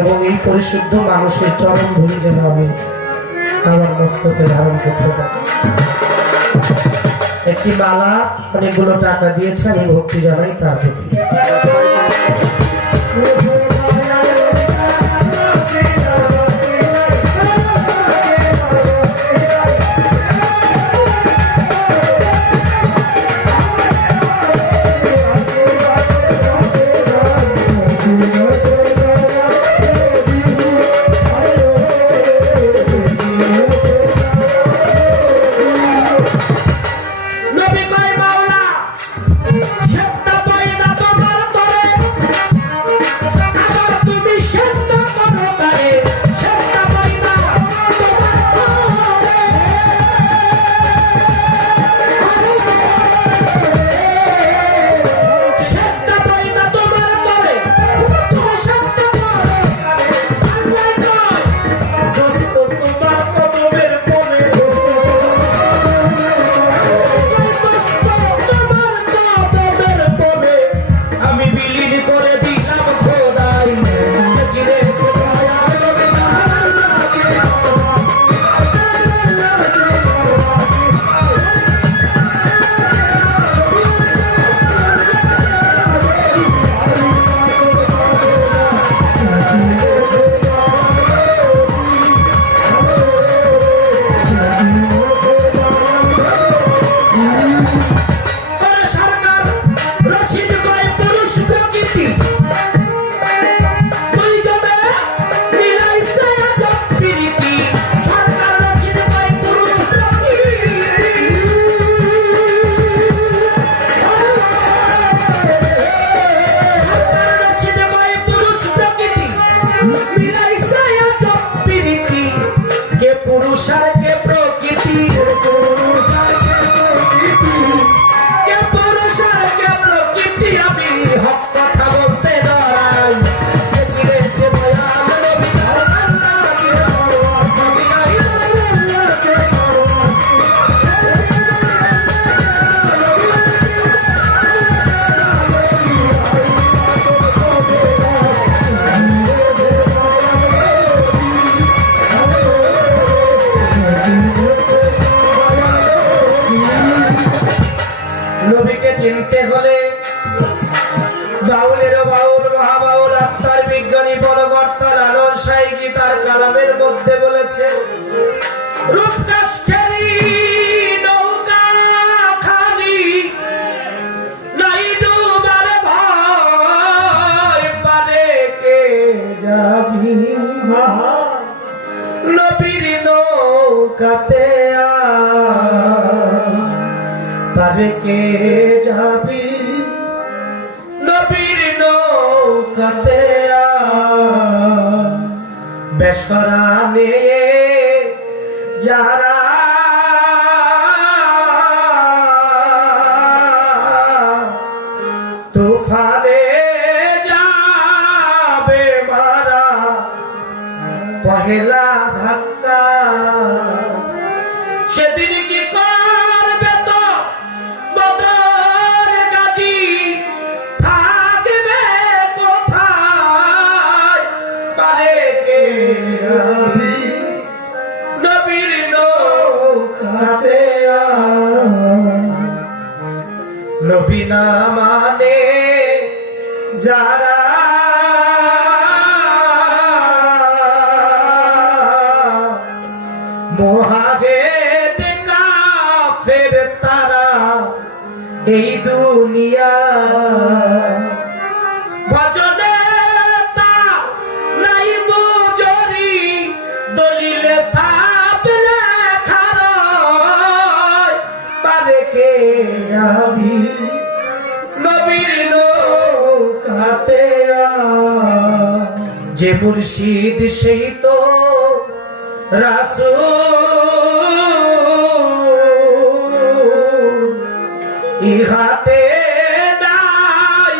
এবং এই পরিশুদ্ধ মানুষের চরম ভূমি যেন আমি আমার মস্তকে ধারণ করতে পারি একটি মালা অনেকগুলো টাকা দিয়েছে, আমি ভক্তি জানাই তার প্রতি। হলে বাউলের বাউল, মহাবাউল, আত্মার বিজ্ঞানী পরবর্তা লালন সাইকি তার কালামের মধ্যে বলেছে রূপকাষ্ঠেরি নবীর নৌকাতে পারে কে যাবি নবীর নৌকাতে আ। যারা তুফানে যাবে মারা পহেলা নবী না মানে যারা মহাভেদ কাফের তারা এই যে মুর্শিদ সেই তো ইহাতে নাই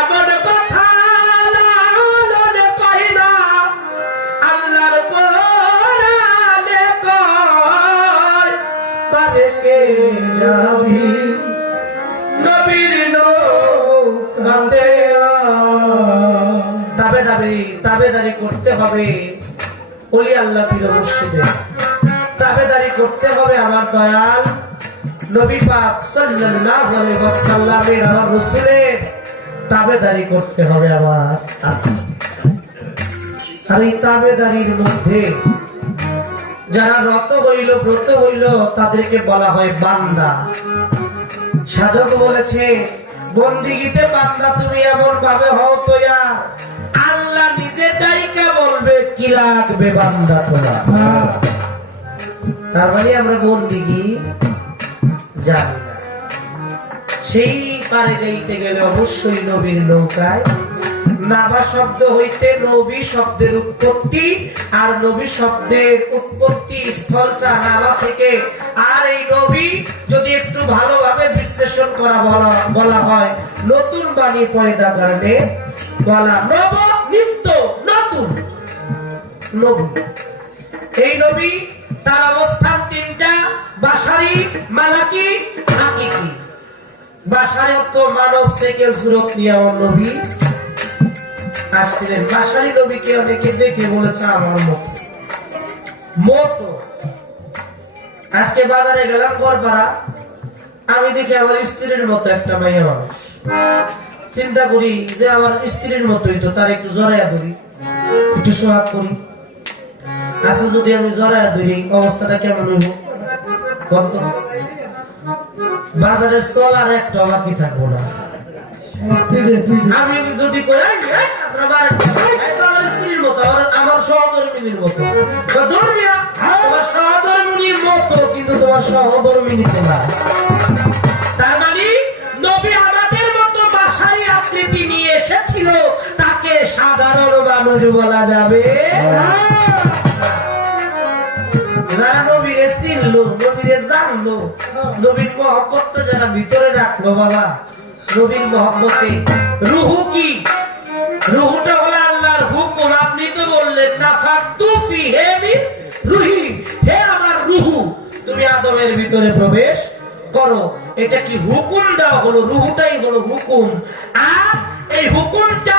এমন কথা না, আল্লাহর কোরআনে কয়, পারে কে যাবি হবে ওলি আল্লাহ পীর মুর্শিদে। করতে হবে আমার দয়াল নবী পাক সাল্লাল্লাহু আলাইহি আমার রাসূলের। করতে হবে আমার। আর এই মধ্যে যারা রত হইল, ব্রত হইল, তাদেরকে বলা হয় বান্দা। সাধক বলেছে, বন্দিগিতে বান্দা তুমি এমন ভাবে হও তো কি লাগবে বান্দা আমরা বন্দিগি জানি না। সেই পারে যাইতে গেলে অবশ্যই নবীর নৌকায় নাবা শব্দ হইতে নবী শব্দের উৎপত্তি আর নবী শব্দের উৎপত্তি স্থলটা নাবা থেকে। আর এই নবী যদি একটু ভালোভাবে বিশ্লেষণ করা বলা বলা হয়, নতুন বাণী পয়দা কারণে বলা নব নবী এই নবী তার অবস্থান তিনটা, বাসারি, মালাকি, হাকিকি। মানব সাইকেল সুরত নিয়ে নবী আসছিলেন। বাসারি নবীকে অনেকে দেখে বলেছে, আমার মতো। মতো? আজকে বাজারে গেলাম গড়পাড়া। আমি দেখি আমার স্ত্রীর মতো একটা মাইয়া মানুষ। চিন্তা করি যে আমার স্ত্রীর মতোই তো, তার একটু জড়াইয়া ধরি, একটু সোহাগ করি। আচ্ছা যদি আমি জড়াইয়া ধরি অবস্থাটা কেমন হইব? কত বাজারের চল আর একটা বাকি থাকব না। আমি যদি কই "এই, এই, আপনার বাড়ি, এই তো আমার স্ত্রীর মতো আমার- আমার সহধর্মিনীর মতো। তো তোমার সহধর্মিনীর মতো কিন্তু তোমার সহধর্মিনী তো না তার মানে আমাদের মতো আকৃতি নিয়ে এসেছিল তাকে সাধারণ মানুষ বলা যাবে। চিনলো নবীরে জানলো। নবীর মহব্বতটা যারা ভিতরে রাখল বাবা। নবীর মহব্বতে রুহু কি? রুহুটা হলো আল্লাহর হুকুম। আপনি তো বললেন না থাক তুফি হে রুহি। হে আমার রুহু, তুমি আদমের ভিতরে প্রবেশ করো। এটা কি হুকুম দেওয়া হলো? রুহুটাই হলো হুকুম। আর এই হুকুমটা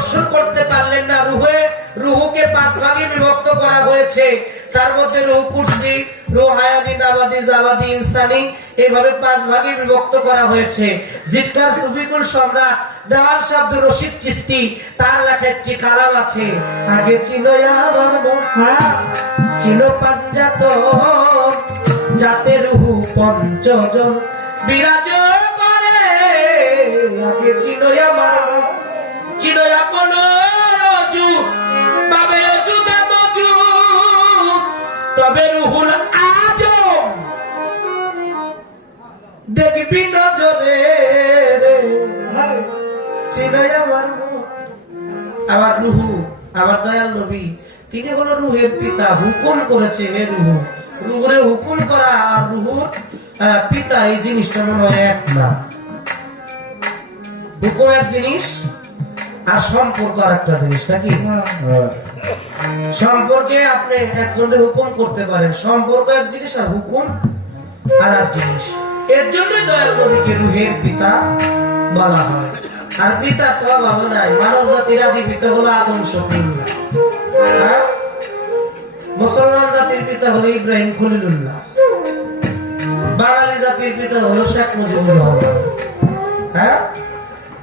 দর্শন করতে পারলেন না। রুহে, রুহুকে পাঁচ ভাগে বিভক্ত করা হয়েছে। তার মধ্যে রুহ কুরসি, রুহ হায়ানি নাবাদি জাবাদি, ইনসানি এইভাবে পাঁচ ভাগে বিভক্ত করা হয়েছে। জিটকার সুফিকুল সম্রাট দেওয়াল শব্দ রশিদ চিস্তি, তার লেখা একটি কালাম আছে। আগে ছিল আমার মন ছিল পাঞ্জাত, যাতে রুহু পঞ্চজন বিরাজ করে। আগে ছিল আমার তিনি হলো রুহের পিতা, হুকুম করেছে হে রুহু। রুহুরে হুকুম করা আর রুহুর পিতা এই জিনিসটা মনে হয় এক না। হুকুম এক জিনিস আর সম্পর্ক আর একটা জিনিস, নাকি? সম্পর্কে আপনি একজনের হুকুম করতে পারেন। সম্পর্ক এক জিনিস আর হুকুম আর এক জিনিস। এর জন্য দয়াল নবীকে রুহের পিতা বলা হয়। আর পিতা তো ভালো নাই মানব জাতির আদি পিতা হলো আদম হ্যাঁ? মুসলমান জাতির পিতা হলো ইব্রাহিম খলিলুল্লাহ। বাঙালি জাতির পিতা হলো শেখ মুজিবুর রহমান। হ্যাঁ?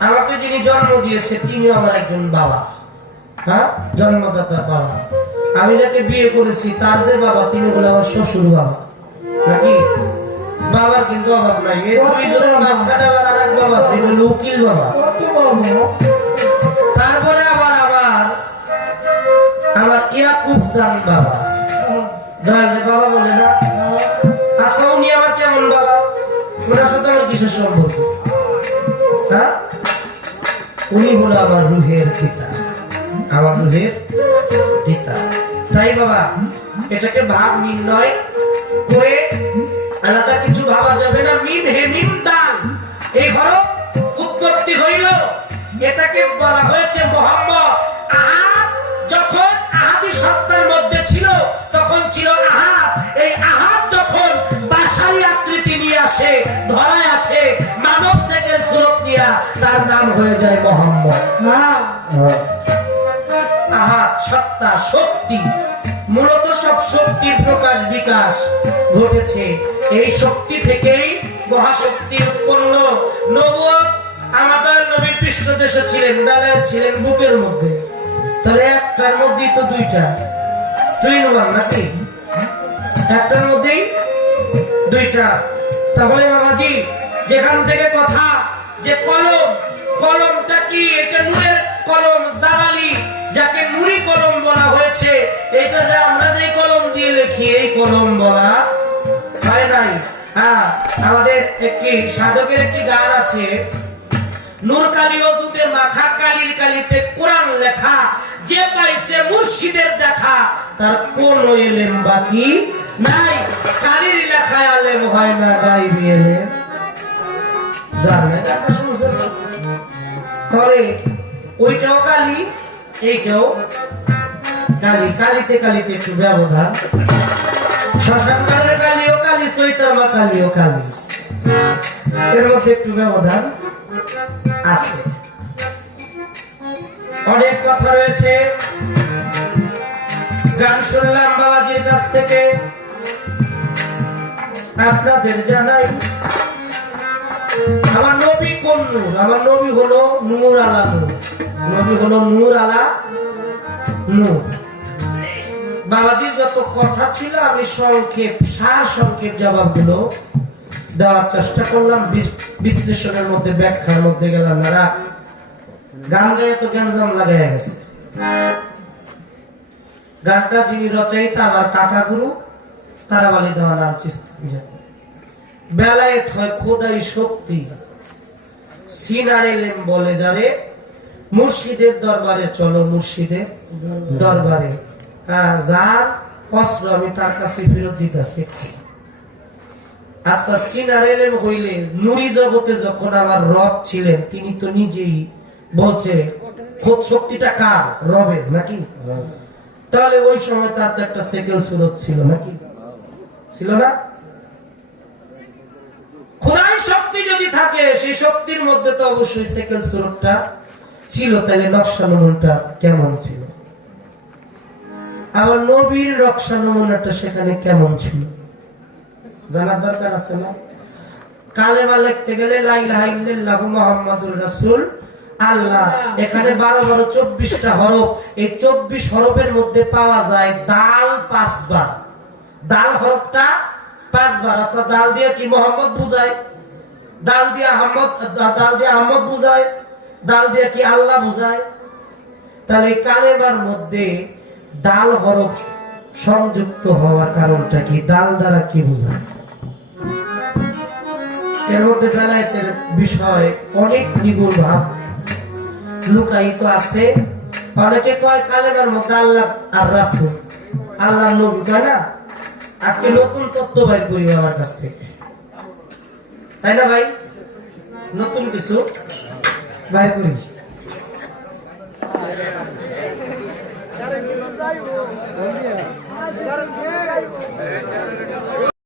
আমাকে যিনি জন্ম দিয়েছে, তিনিও আমার একজন বাবা। হ্যাঁ? জন্মদাতা বাবা। আমি যাকে বিয়ে করেছি, তার যে বাবা, তিনি হলো আমার শ্বশুর বাবা। নাকি? বাবার কিন্তু অভাব নাই। এই দুইজনের মাঝখানে আবার আর এক বাবা আছে এটা উকিল বাবা। আমার ইয়াকুব জান বাবা। দয়াল বাবা বলে না আচ্ছা উনি আমার কেমন বাবা? ওনার সাথে আমার কিসের সম্পর্ক? হ্যাঁ? উনি হলো আমার রুহের পিতা। আমার রুহের পিতা। তাই বাবা, এটাকে ভাব নির্ণয় করে আলাদা কিছু ভাবা যাবে না। মিম হে মিম দান। এই হরফ উৎপত্তি হইল। এটাকে বলা হয়েছে মোহাম্মদ। আর সত্তার মধ্যে ছিল তখন ছিল আহাত এই আহাত যখন বাসারি আকৃতি নিয়ে আসে ধরায় আসে মানব থেকে সুরত নিয়া তার নাম হয়ে যায় মোহাম্মদ। হ্যাঁ। আহাত সত্তা শক্তি মূলত সব শক্তির প্রকাশ বিকাশ ঘটেছে। এই শক্তি থেকেই মহাশক্তি উৎপন্ন। নবুয় আমাদের নবীর পৃষ্ঠদেশে ছিলেন দাদা ছিলেন বুকের মধ্যে। তাহলে একটার মধ্যেই তো দুইটা। টুইন ওয়ান নাকি একটার মধ্যেই দুইটা। তাহলে বাবাজি, যেখান থেকে কথা যে কলম, কলমটা কি? এটা নূরের কলম, জালালি, যাকে নুরি কলম বলা হয়েছে। এটা যে আমরা যে কলম দিয়ে লিখি, এই কলম বলা হয় নাই। হ্যাঁ আমাদের একটি সাধকের একটি গান আছে। নূর কালী অজুদে মাখা, কালির কালিতে কোরআন লেখা, যে পাইছে মুর্শিদের দেখা, তার কোন এলেম বাকি নাই? কালির লেখায় আলেম হয় না, গাইবি এলেম। তাহলে ওইটাও কালি, এইটাও কালি। কালিতে কালিতে একটু ব্যবধান। শ্মশান কালের কালিও কালি চৈতামা কালিও কালি। এর মধ্যে একটু ব্যবধান। আছে। অনেক কথা রয়েছে। গান শুনলাম বাবাজির কাছ থেকে। আপনাদের জানাই, আমার নবী কোন নূর? আমার নবী হলো নূর আলা নূর। নবী হলো নূর আলা নূর। বাবাজির যত কথা ছিল, আমি সংক্ষেপ সার সংক্ষেপ জবাব জবাবগুলো দেওয়ার চেষ্টা করলাম বিশ্লেষণের মধ্যে ব্যাখ্যার মধ্যে গেলাম না গান গায়ে তো গ্যাঞ্জাম লাগাই গেছে। গানটা যিনি রচয়িতা আমার কাকা গুরু তারাবালি দেওয়ান আল চিস্তি বেলায় হয় খোদাই শক্তি সিনারে লেম বলে যারে মুর্শিদের দরবারে চলো মুর্শিদের দরবারে। হ্যাঁ, যার অস্ত্র আমি তার কাছে ফেরত দিতেছি আচ্ছা সিনারে লেম হইলে জগতে যখন আমার রব ছিলেন, তিনি তো নিজেই বলছে শক্তিটা কার? রবের, নাকি? তাহলে ওই সময় তার তো একটা সেকেল সুরত ছিল, নাকি? ছিল না? শক্তি যদি থাকে, সেই শক্তির মধ্যে তো অবশ্যই সেকেল সুরতটা ছিল, তাহলে নকশা নমুনটা কেমন ছিল? আবার নবীর নকশা নমুনাটা সেখানে কেমন ছিল? জানার দরকার আছে না? কালেমা লিখতে গেলে লা ইলাহা ইল্লাল্লাহু মুহাম্মাদুর রাসূল। আল্লাহ, এখানে বারো বারো চব্বিশটা হরফ। এই চব্বিশ হরফের মধ্যে পাওয়া যায় দাল পাঁচবার। দাল হরফটা পাঁচবার। আচ্ছা দাল দিয়ে কি মোহাম্মদ বুঝায়? দাল দিয়ে আহমদ দাল দিয়ে আহমদ বুঝায়? দাল দিয়ে কি আল্লাহ বুঝায়? তাহলে কালেমার মধ্যে দাল হরফ সংযুক্ত হওয়ার কারণটা কি? দাল দ্বারা কি বোঝায়? এর মধ্যে বেলায়েতের বিষয় অনেক নিগুণ ভাব। লুকায়িত আছে। অনেকে কয় কালেমার মধ্যে আল্লাহ আর রাসূল। আল্লাহ নবী, তাই না? আজকে নতুন তত্ত্ব বাইর করি আমার কাছ থেকে। তাই না ভাই? নতুন কিছু বাইর করি।